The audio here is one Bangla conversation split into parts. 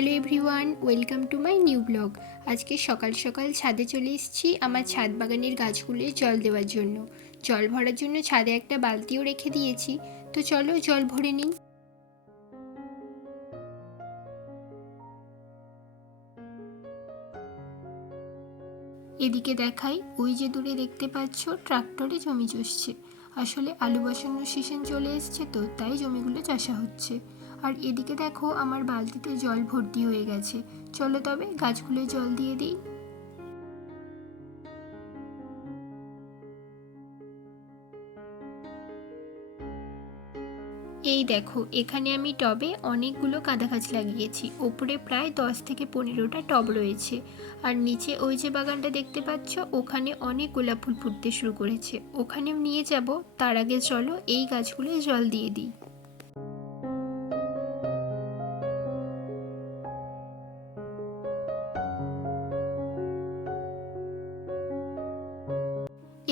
Hello everyone, welcome to my new blog. আজকে সকাল সকাল ছাদে চলে এসেছি আমার ছাদ বাগানের গাছগুলো জল দেওয়ার জন্য। জল ভরার জন্য ছাদে একটা বালতিও রেখে দিয়েছি, তো চলো জল ভরে নিই। এদিকে দেখাই, ওই যে দূরে দেখতে পাচ্ছ ট্রাক্টরে জমি চষছে। আসলে আলু বসানোর সিজন চলে এসছে, তো তাই জমিগুলো চাষা হচ্ছে। আর এদিকে দেখো আমার বালতিতে জল ভর্তি হয়ে গেছে। চলো তবে গাছগুলো জল দিয়ে দিই। এই দেখো, এখানে আমি টবে অনেকগুলো কাঁদা গাছ লাগিয়েছি। ওপরে প্রায় 10 থেকে 15টা টব রয়েছে। আর নিচে ওই যে বাগানটা দেখতে পাচ্ছ, ওখানে অনেক গোলাপ ফুল ফুটতে শুরু করেছে। ওখানেও নিয়ে যাব, তার আগে চলো এই গাছগুলো জল দিয়ে দিই।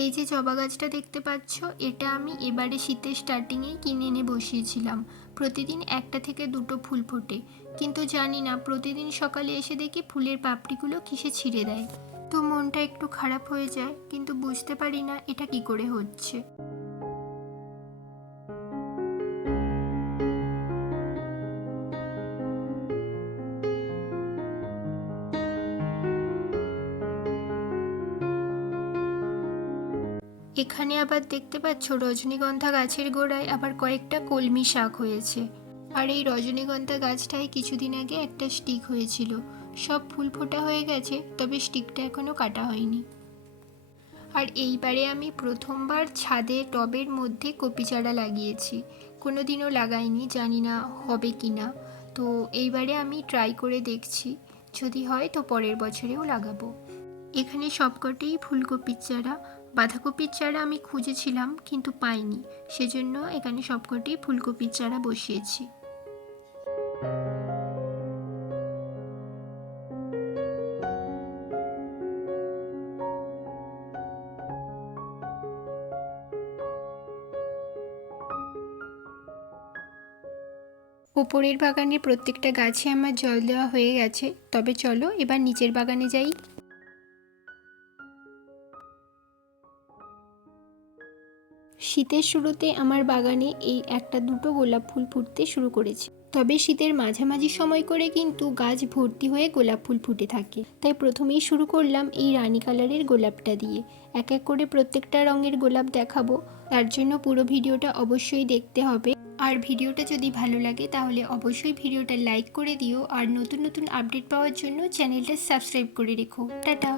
এই যে জবা গাছটা দেখতে পাচ্ছ, এটা আমি এবারে শীতের স্টার্টিংয়ে কিনে এনে বসিয়েছিলাম। প্রতিদিন একটা থেকে দুটো ফুল ফোটে, কিন্তু জানি না প্রতিদিন সকালে এসে দেখি ফুলের পাপড়িগুলো কিসে ছিঁড়ে দেয়। তো মনটা একটু খারাপ হয়ে যায়, কিন্তু বুঝতে পারি না এটা কি করে হচ্ছে। এখানে আবার দেখতে পাচ্ছ রজনীগন্ধা গাছের গোড়ায় আবার কয়েকটা কলমি শাক হয়েছে। আর এই রজনীগন্ধা গাছটায় কিছুদিন আগে একটা স্টিক হয়েছিল। সব ফুল ফোটা হয়ে গেছে, তবে স্টিকটা এখনো কাটা হয়নি। আর এইবারে আমি প্রথমবার ছাদে টবের মধ্যে কপি চারা লাগিয়েছি। কোনো দিনও লাগাইনি, জানি না হবে কি না। তো এইবারে আমি ট্রাই করে দেখছি, যদি হয় তো পরের বছরেও লাগাবো। এখানে সবকটাই ফুলকপির চারা। বাঁধাকপির চারা আমি খুঁজেছিলাম কিন্তু পাইনি, সেজন্য এখানে সবকটাই ফুলকপির চারা বসিয়েছি। ওপরের বাগানে প্রত্যেকটা গাছে আমার জল দেওয়া হয়ে গেছে, তবে চলো এবার নিচের বাগানে যাই। শীতের শুরুতে আমার বাগানে এই একটা দুটো গোলাপ ফুল ফুটতে শুরু করেছে, তবে শীতের মাঝামাঝি সময় করে কিন্তু গাছ ভর্তি হয়ে গোলাপ ফুল ফুটে থাকে। তাই প্রথমেই শুরু করলাম এই রানী কালারের গোলাপটা দিয়ে। এক এক করে প্রত্যেকটা রঙের গোলাপ দেখাবো, তার জন্য পুরো ভিডিওটা অবশ্যই দেখতে হবে। আর ভিডিওটা যদি ভালো লাগে তাহলে অবশ্যই ভিডিওটা লাইক করে দিও, আর নতুন নতুন আপডেট পাওয়ার জন্য চ্যানেলটা সাবস্ক্রাইব করে রেখো। টাটা।